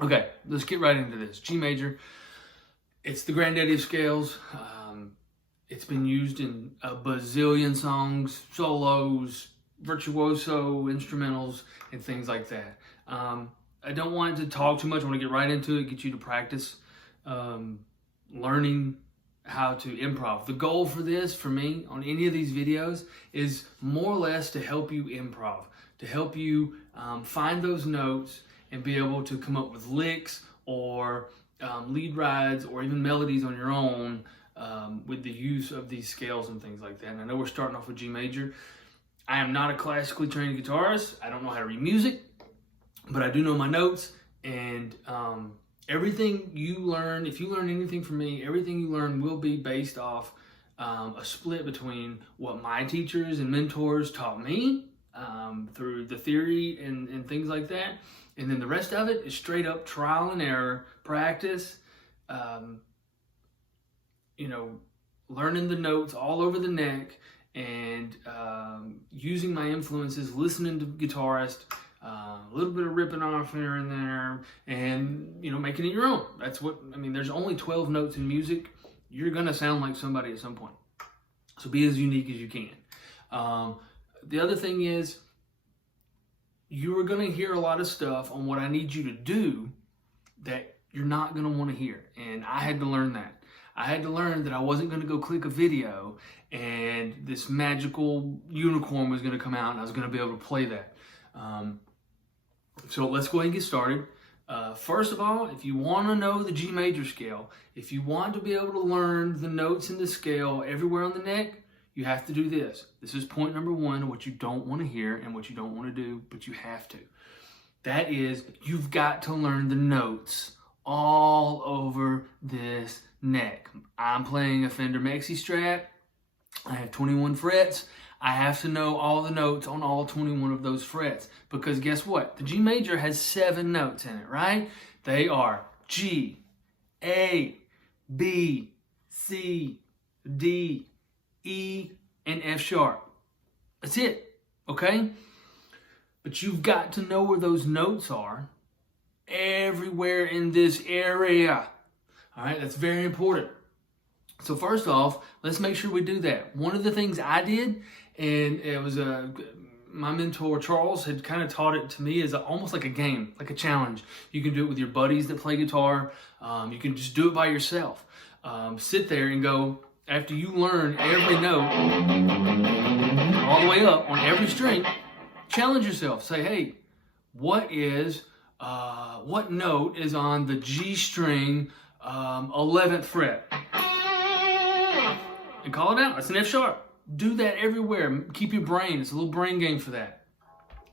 Okay, let's get right into this. G major, it's the granddaddy of scales. It's been used in a bazillion songs, solos, virtuoso, instrumentals, and things like that. I don't want to talk too much. I want to get right into it, get you to practice learning how to improv. The goal for this, for me, on any of these videos, is more or less to help you improv, to help you find those notes and be able to come up with licks or lead rides or even melodies on your own with the use of these scales and things like that. And I know we're starting off with G major. I am not a classically trained guitarist. I don't know how to read music, but I do know my notes. And everything you learn, if you learn anything from me, everything you learn will be based off a split between what my teachers and mentors taught me through the theory and things like that. And then the rest of it is straight up trial and error, practice, learning the notes all over the neck, and using my influences, listening to guitarists, a little bit of ripping off here and there, and making it your own. That's what I mean. There's only 12 notes in music. You're gonna sound like somebody at some point, so be as unique as you can. The other thing is, you are gonna hear a lot of stuff on what I need you to do that you're not gonna want to hear, and I had to learn that. I had to learn that I wasn't going to go click a video and this magical unicorn was going to come out and I was going to be able to play that. So let's go ahead and get started. First of all, if you want to know the G major scale, if you want to be able to learn the notes in the scale everywhere on the neck, you have to do this. This is point number one, what you don't want to hear and what you don't want to do, but you have to. That is, you've got to learn the notes all over this neck. I'm playing a Fender Maxi Strat. I have 21 frets. I have to know all the notes on all 21 of those frets, because guess what? The G major has 7 notes in it, right? They are G, A, B, C, D, E, and F sharp. That's it, okay? But you've got to know where those notes are everywhere in this area. All right, that's very important. So first off, let's make sure we do that. One of the things I did, and it was my mentor Charles had kind of taught it to me, as almost like a game, like a challenge. You can do it with your buddies that play guitar. You can just do it by yourself. Sit there and go, after you learn every note all the way up on every string, challenge yourself. Say, hey, what note is on the G string 11th fret? And call it out. It's an F sharp. Do that everywhere. Keep your brain. It's a little brain game for that,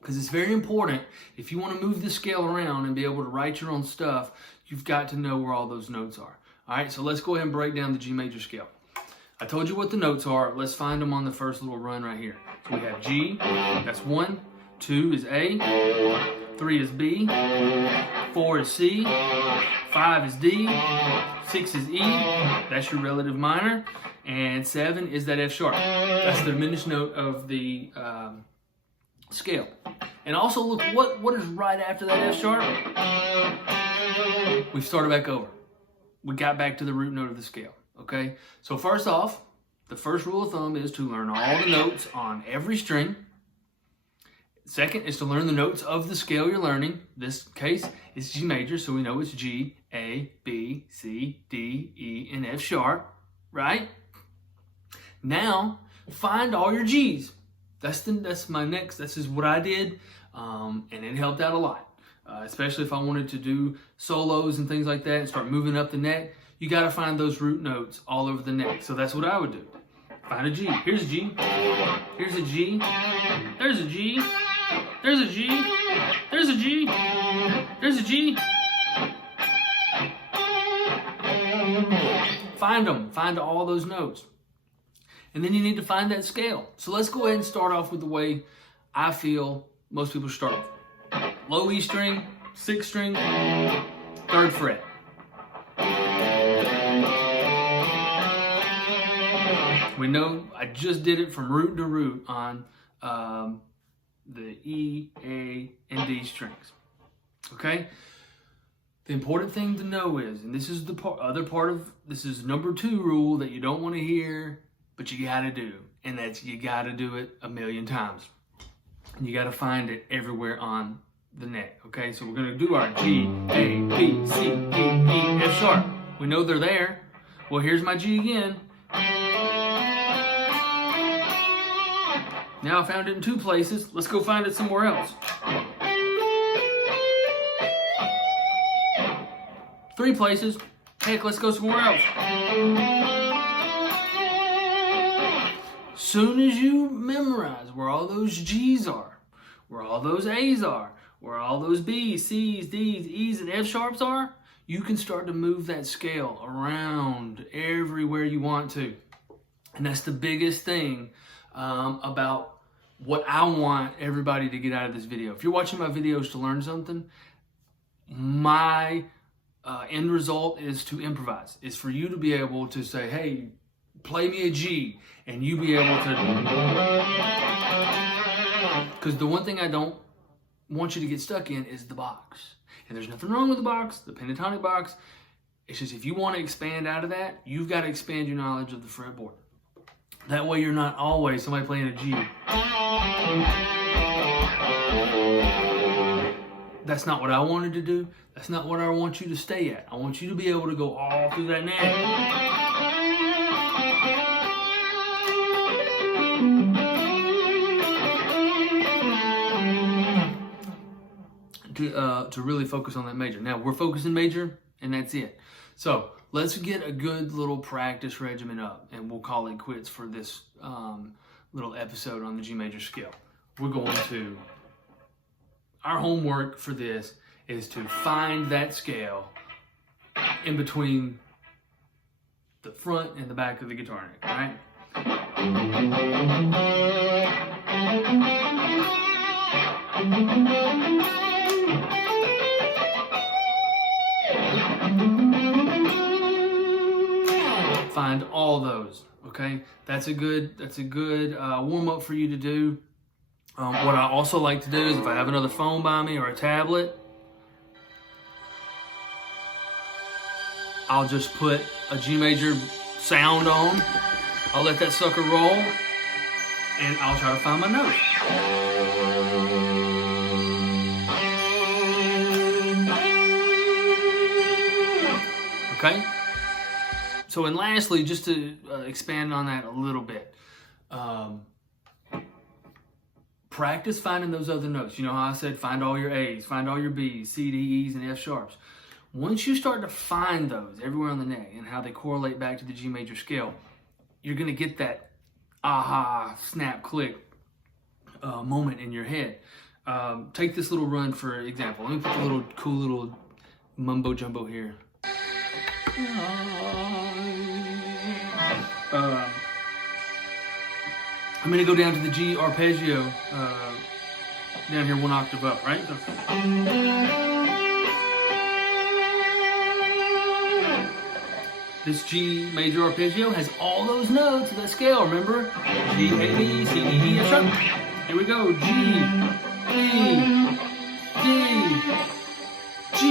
because it's very important. If you want to move the scale around and be able to write your own stuff, you've got to know where all those notes are. All right, so let's go ahead and break down the G major scale. I told you what the notes are. Let's find them on the first little run right here. So we have G, that's 1. 2 is A. 3 is B. 4 is C. 5 is D. 6 is E. That's your relative minor. And 7 is that F sharp. That's the diminished note of the scale. And also look, what is right after that F sharp? We've started back over. We got back to the root note of the scale. Okay? So first off, the first rule of thumb is to learn all the notes on every string. Second is to learn the notes of the scale you're learning. This case is G major, so we know it's G, A, B, C, D, E, and F sharp, right? Now, find all your G's. That's my next, this is what I did, and it helped out a lot. Especially if I wanted to do solos and things like that and start moving up the neck, you got to find those root notes all over the neck. So that's what I would do. Find a G. Here's a G. Here's a G. There's a G. There's a G. There's a G. There's a G. Find them. Find all those notes. And then you need to find that scale. So let's go ahead and start off with the way I feel most people start off. Low E string, 6th string, 3rd fret. We know I just did it from root to root on the E, A, and D strings. Okay? The important thing to know is, and this is the other part of, this is number 2 rule that you don't want to hear, but you got to do. And that's, you got to do it a million times. And you got to find it everywhere on the neck. Okay? So we're going to do our G, A, B, C, D, E, F sharp. We know they're there. Well, here's my G again. Now I found it in 2 places. Let's go find it somewhere else. 3 places. Heck, let's go somewhere else. Soon as you memorize where all those G's are, where all those A's are, where all those B's, C's, D's, E's, and F sharps are, you can start to move that scale around everywhere you want to. And that's the biggest thing about what I want everybody to get out of this video. If you're watching my videos to learn something, my end result is to improvise. It's for you to be able to say, hey, play me a G, and you be able to. Because the one thing I don't want you to get stuck in is the box. And there's nothing wrong with the box, the pentatonic box. It's just if you want to expand out of that, you've got to expand your knowledge of the fretboard. That way you're not always somebody playing a G. That's not what I wanted to do. That's not what I want you to stay at. I want you to be able to go all through that neck. To really focus on that major. Now we're focusing major, and that's it. So let's get a good little practice regimen up, and we'll call it quits for this little episode on the G major scale. We're going to, our homework for this is to find that scale in between the front and the back of the guitar neck, right? Find all those, okay? That's a good warm-up for you to do. What I also like to do is if I have another phone by me or a tablet, I'll just put a G major sound on. I'll let that sucker roll, and I'll try to find my note. Okay? So, and lastly, just to expand on that a little bit, practice finding those other notes. You know how I said find all your A's, find all your B's, C, D, E's, and F sharps. Once you start to find those everywhere on the neck and how they correlate back to the G major scale, you're going to get that aha, snap, click moment in your head. Take this little run for example. Let me put the little cool little mumbo jumbo here. I'm going to go down to the G arpeggio, down here 1 octave up, right? So, this G major arpeggio has all those notes of that scale, remember? G, A, B, C, D, E, F sharp. Here we go. G, B, D, G,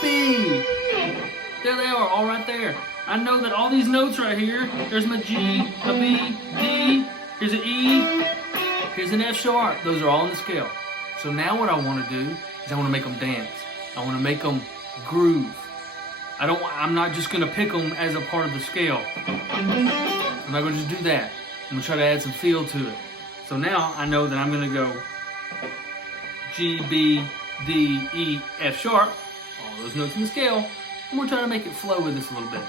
B. There they are, all right there. I know that all these notes right here, there's my G, a B, D, here's an E, here's an F sharp. Those are all in the scale. So now what I want to do is I want to make them dance. I want to make them groove. I'm not just going to pick them as a part of the scale. I'm not going to just do that. I'm going to try to add some feel to it. So now I know that I'm going to go G, B, D, E, F sharp, all those notes in the scale, and we're trying to make it flow with us a little bit.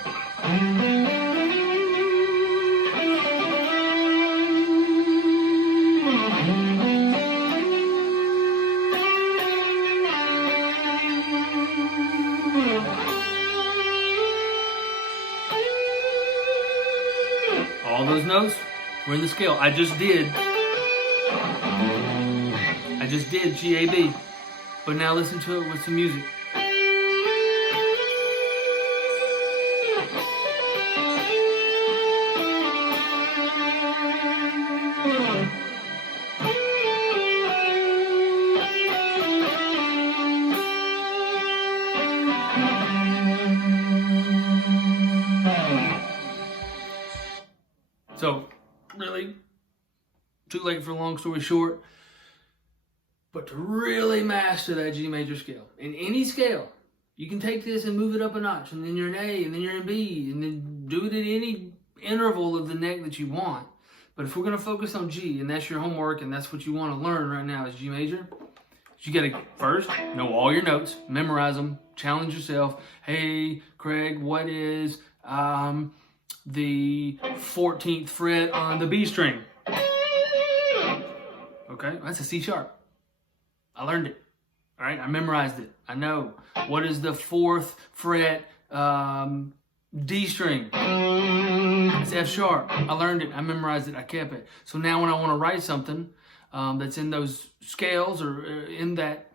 All those notes were in the scale. I just did G, A, B. But now listen to it with some music. So, really, too late for a long story short, but to really master that G major scale, in any scale, you can take this and move it up a notch, and then you're in A, and then you're in B, and then do it at any interval of the neck that you want. But if we're going to focus on G, and that's your homework, and that's what you want to learn right now is G major, you got to first know all your notes, memorize them, challenge yourself. Hey, Craig, what is the 14th fret on the B string? Okay, that's a C sharp. I learned it. All right, I memorized it. I know. What is the 4th fret D string? It's F sharp. I learned it. I memorized it. I kept it. So now when I want to write something that's in those scales or in that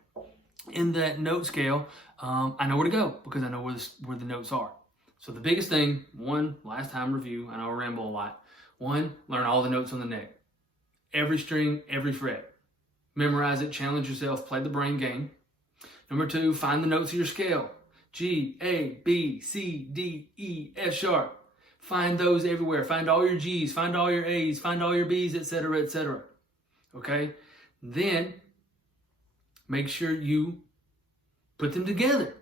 note scale, I know where to go because I know where the notes are. So the biggest thing, one, last time review, I know I ramble a lot. One, learn all the notes on the neck. Every string, every fret. Memorize it, challenge yourself, play the brain game. Number two, find the notes of your scale. G, A, B, C, D, E, F sharp. Find those everywhere. Find all your G's, find all your A's, find all your B's, etc., etc. Okay? Then, make sure you put them together.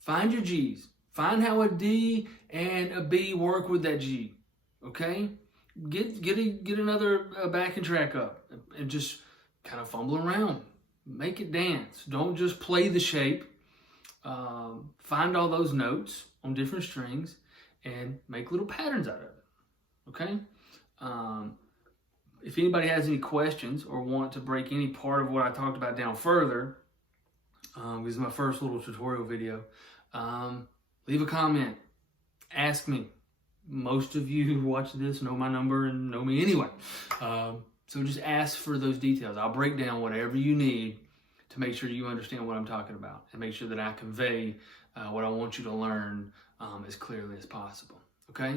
Find your G's. Find how a D and a B work with that G. Okay? Get another backing track up and just kind of fumble around. Make it dance. Don't just play the shape. Find all those notes on different strings and make little patterns out of it. Okay? If anybody has any questions or want to break any part of what I talked about down further, this is my first little tutorial video, leave a comment. Ask me. Most of you who watch this know my number and know me anyway. So just ask for those details. I'll break down whatever you need to make sure you understand what I'm talking about and make sure that I convey what I want you to learn as clearly as possible. Okay?